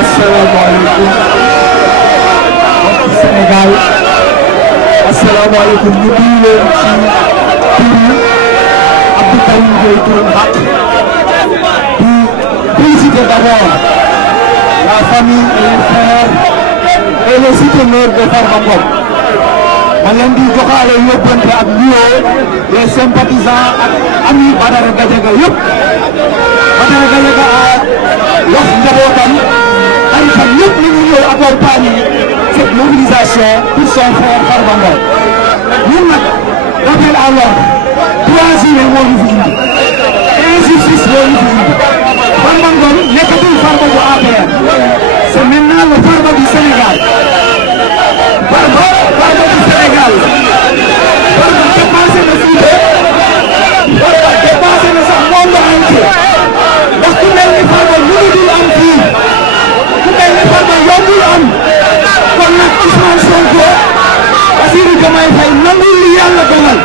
asalaamaaleykum mbokki Sénégal asalaamaaleykum ñu ngi leen ci turu Abdou Karim Gueye Xrum Xax di féliciter d'abord la famille et les frères et les souteneurs de Farba Ngom ma leen di joxaale yóbbante ak nuyoo les sympathisants ak amis Badara Gadiaga yëpp Badara Gadiaga wax njabootam xaritam yëpp ñu ngi ñëw accompagner cette mobilisation pour son frère Farba Ngom ñun nag rappel à l'ordre droit moo ñu fi indi injustice moo ñu fi indi Farba Ngom nekkatul Farba bu APR c'est maintenant le Farba du Sénégal Farba du Sénégal Farba dépassé na Fouta Farba dépassé na sax monde entier ndax ku mel ni Farba mënutul am fii ku mel ni Farba yombul am kon nag Ousmane Sonko Bassirou Diomaye Faye nangul li yàlla dogal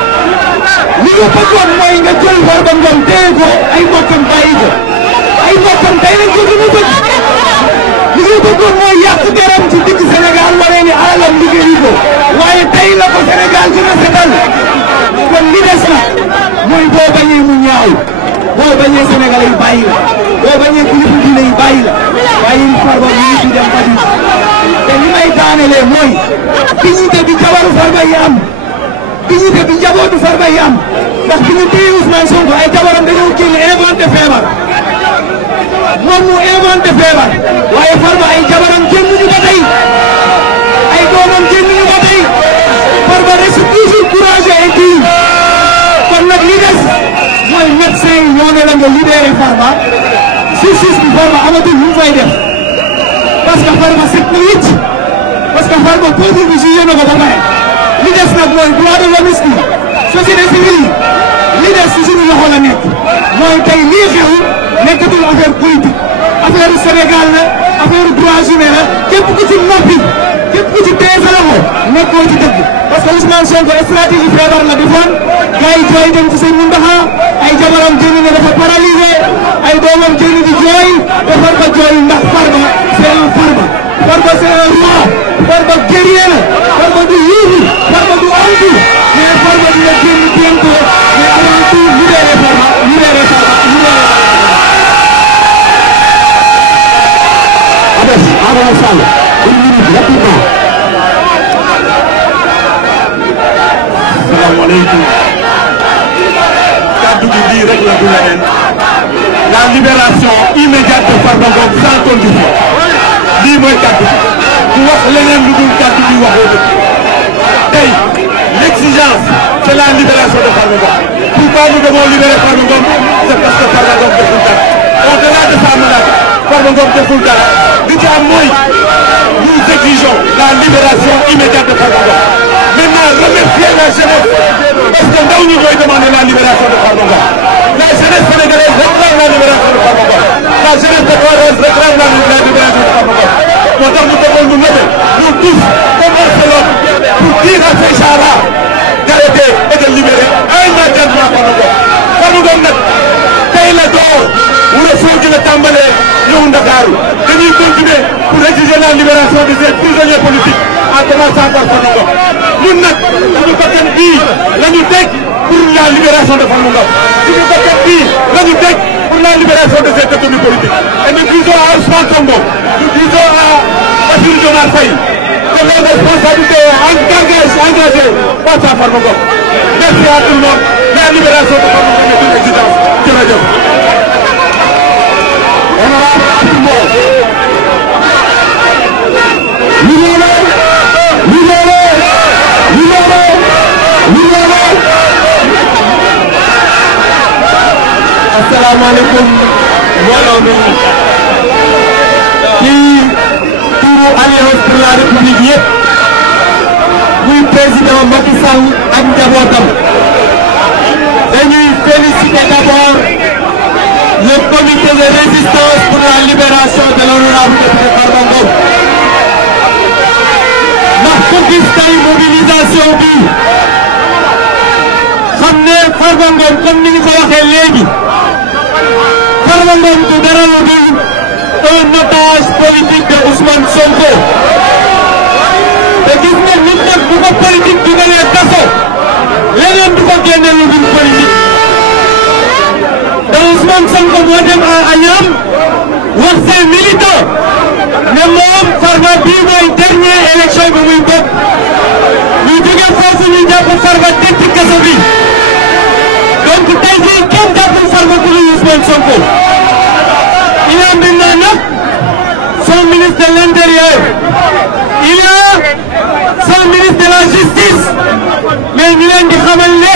li nga bëggoon mooy nga jël Farba Ngom téye ko ay mbokkam bàyyi ko ay mbokkam tey lañ ko gën a bëgg li nga bëggoon mooy yàq deram ci digg Sénégal wane ni alalam liggéeyi ko waaye tey la ko Sénégal gën a setal kon li des na mooy boo bañee mu ñaaw boo bañee Sénégalais yi bàyyi la boo bañee kilifa diine yi bàyyi la waaye Farba mu ngi ci dem faju te li may daanelee mooy dignité bi jabaru Farba yi am dignité bi njabootu Farba yi am ndax bi ñu téye Ousmane Sonko ay jabaram dañoo génn inventé feebar moom mu inventé feebar waaye Farba ay jabaram génnuñu ba tey ay doomam génnuñu ba tey Farba reste toujours courageux et digne kon nag li des mooy médecin yi ñoo ne la nga libéré Farba justice bi Farba amatul lu mu fay def parce que Farba set na wicc parce que Farba peuple bi jugé na ko ba pare li des nag mooy droit de l'homme yi société civile yi li des ci suñu loxo la nekk mooy tey lii xew nekkatul affaire politique affaire Sénégal la affaire droit humain la képp ku ci noppi képp ku ci téye sa loxo nekkoo ci dëgg parce que Ousmane Sonko stratégie feebar la defoon gars yi jooy dem ci sëñ Mountakha ay jabaram jënd ne dafa paralysé ay doomam jënd di jooy te Farba jooy ndax Farba c'est un Farba Farba c'est un roi Farba guerrier la Farba du yuuxu Farba du ondu mais Farba dina génn bientôt mais avant tout libéré Farba libéré Farba libéré Adama Sall une minute rapidement. Salaamaaleykum kaddu gi lii rek la du leneen la libération immédiate de Farba Ngom sans condition lii mooy kaddu gi ku wax leneen lu dul kaddu gi waxoo dëgg tey l'exigence c'est la libération de Farba Ngom. Pourquoi nous devons libérer Farba Ngom? C'est parce que Farba Ngom deful dara au-delà de sa maladie Farba Ngom deful dara li ci am mooy nous exigeons la libération immédiate de Farba Ngom. Maintenant remercier la jeunesse parce que ndaw ñi ñooy demander la libération de Farba Ngom. La jeunesse sénégalaise réclame la libération de Farba Ngom. La jeunesse de Croix-Rouge réclame la libération de Farba Ngom. moo tax nous devons nous lever nous tous comme un seul homme pour dire à ces gens-là d'arrêter et de libérer immédiatement Farba Ngom. Farba Ngom nag tey la door wala foo ci la tàmbalee ñëw Ndakaaru dañuy continuer pour exiger la libération de ces prisonniers politiques en commençant par Farba Ngom. ñun nag suñu bakkan bii la ñu teg pour la libération de Farba Ngom suñu bakkan bii la ñu teg pour la libération de ces détenus politiques et nous disons à Ousmane Sonko nous disons à Bassirou Diomaye Faye que les responsabilités engagées face à Farba Ngom. Merci à tout le monde. La libération de Farba Ngom est une exigence. Jërëjëf. asalaamaaleykum mbooloo mi ci turu Alliance pour la République yëpp muy président Macky Sall ak njabootam dañuy féliciter d'abord le comité de résistance pour la libération de l'honorable député Farba Ngom ndax ku gis tey mobilisation bi xam ne Farba Ngom comme ni ñu ko waxee léegi Farba Ngom du dara lu dul un otage politique de Ousmane Sonko te gis nga nit nag bu ko politique dugalee kaso leneen du ko génne lu dul politique te Ousmane Sonko moo dem à Agnam wax ses militants ne moom Farba bii mooy dernière élection bi muy bokk ñu jóge foofu ñu jàpp Farba tëj ci kaso bi donc tey jii kenn jàppul Farba ku dul Ousmane Sonko il y a maintenant nag son ministre de l'Intérieur il y a son ministre de la Justice mais ñu leen di xamal ne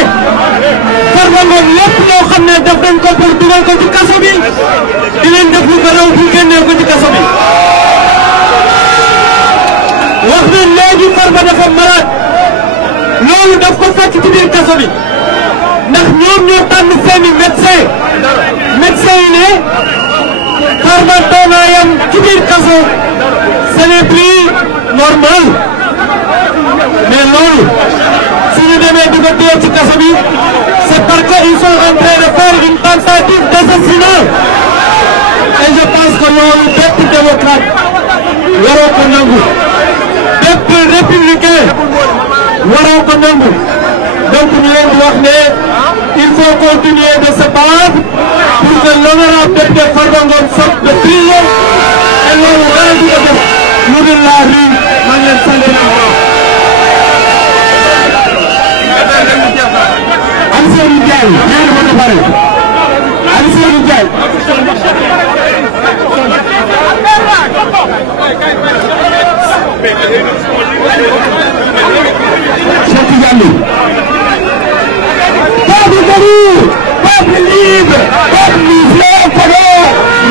Farba Ngom lépp loo xam ne def nañ ko pour dugal ko ci kaso bi di leen def lu ko raw pour génnee ko ci kaso bi wax na léegi Farba dafa malade loolu daf ko fekk ci biir kaso bi ndax ñoom ñoo tànn seeni médecin yi ne Farba toogaayam ci biir kaso ce n'est plus normal mais loolu suñu demee di ko téye ci kaso bi c'est parce que ils sont en train de faire une tentative d'assassinat et je pense que loolu bépp démocrate waroo ko nangu bépp républicain waroo ko nangu donc ñu leen di wax ne il faut continuer de se battre pour que l'honorable député Farba Ngom sorte de prison et loolu dara du ko def lu dul la rue maa ngi leen sant na Aliou Ndiaye ñaan ma ko pare Aliou Ndiaye Cheikh Tidiane peuple debout, peuple libre, peuple musulman,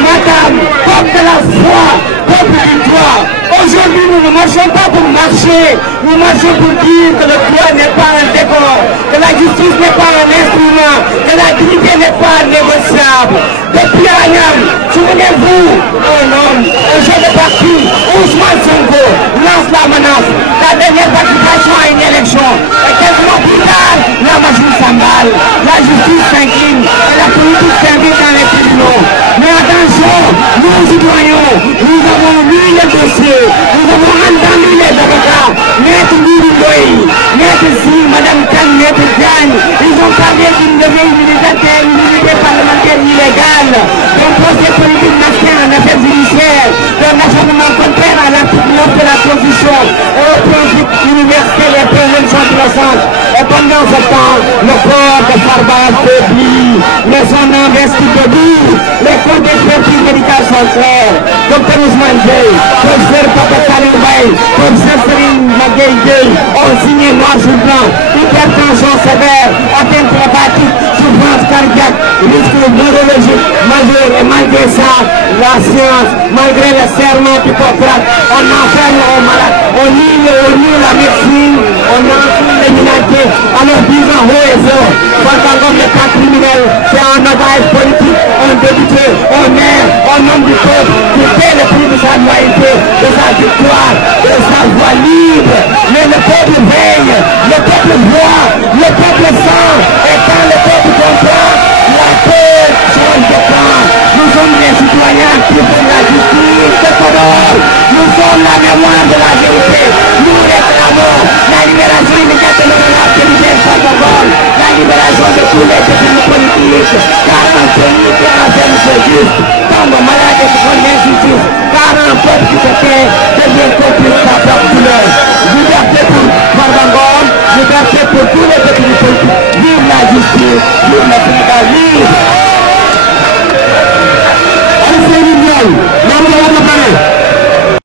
Matam, peuple de la foi, peuple du droit. Aujourd'hui, nous ne marchons pas pour marcher, nous marchons pour dire que le droit n'est pas un décor, que la justice n'est pas un instrument, que la dignité n'est pas négociable. Depuis Agnam, souvenez-vous, un homme, un chef de parti, Ousmane Sonko, lance la menace. La dernière participation à une élection. Et quelques mois plus tard, la machine s'emballe, la justice s'incline et la politique s'invite dans les tribunaux. Mais attention, nous citoyens, nous avons lu les dossiers, nous avons entendu les avocats, Maître Ndioudoy, Maître Si, Madame Kane, Maître Diagne, ils ont parlé d'une levée immunité parlementaire illégale, d'un procès politique masqué en affaires judiciaires, d'un acharnement contraire à l'article 9 de la Constitution et au principe universel et présomption d'innocence. Et pendant ce temps, le corps de Farba faiblit, mais son âme reste debout. Les comptes d'expertise médicale sont clairs. Dr Ousmane Gueye, professeur Papa Karim Baye, professeur Serine Magueye Gueye ont signé noir sur blanc. Hypertension sévère, atteinte hépatique, souffrance cardiaque, risque neurologique majeur. Et malgré ça, la science, malgré le serment d'Hippocrate, on enferme aux malades, on nie la médecine, on enfile l'immunité. Alors disons haut et fort, Farba Ngom n'est pas criminel, c'est un otage politique, un député, un maire, un homme du peuple qui paie le prix de sa loyauté, de sa victoire, de sa voix libre. Mais le peuple veille, le peuple voit, le peuple sent, et quand le peuple comprend, la peur change de camp. Nous sommes des citoyens qui font la justice de Podor. Nous sommes la mémoire de la vérité. Nous réclamons la libération immédiate de l'honorable député Farba Ngom, la libération de tous les détenus politiques, car un pays qui enferme ce juste tombe malade et devant l'injustice, car un peuple qui se tait devient complice de sa propre douleur. Liberté pour Farba Ngom, liberté pour tous les détenus politiques. Vive la justice, vive le Sénégal libre.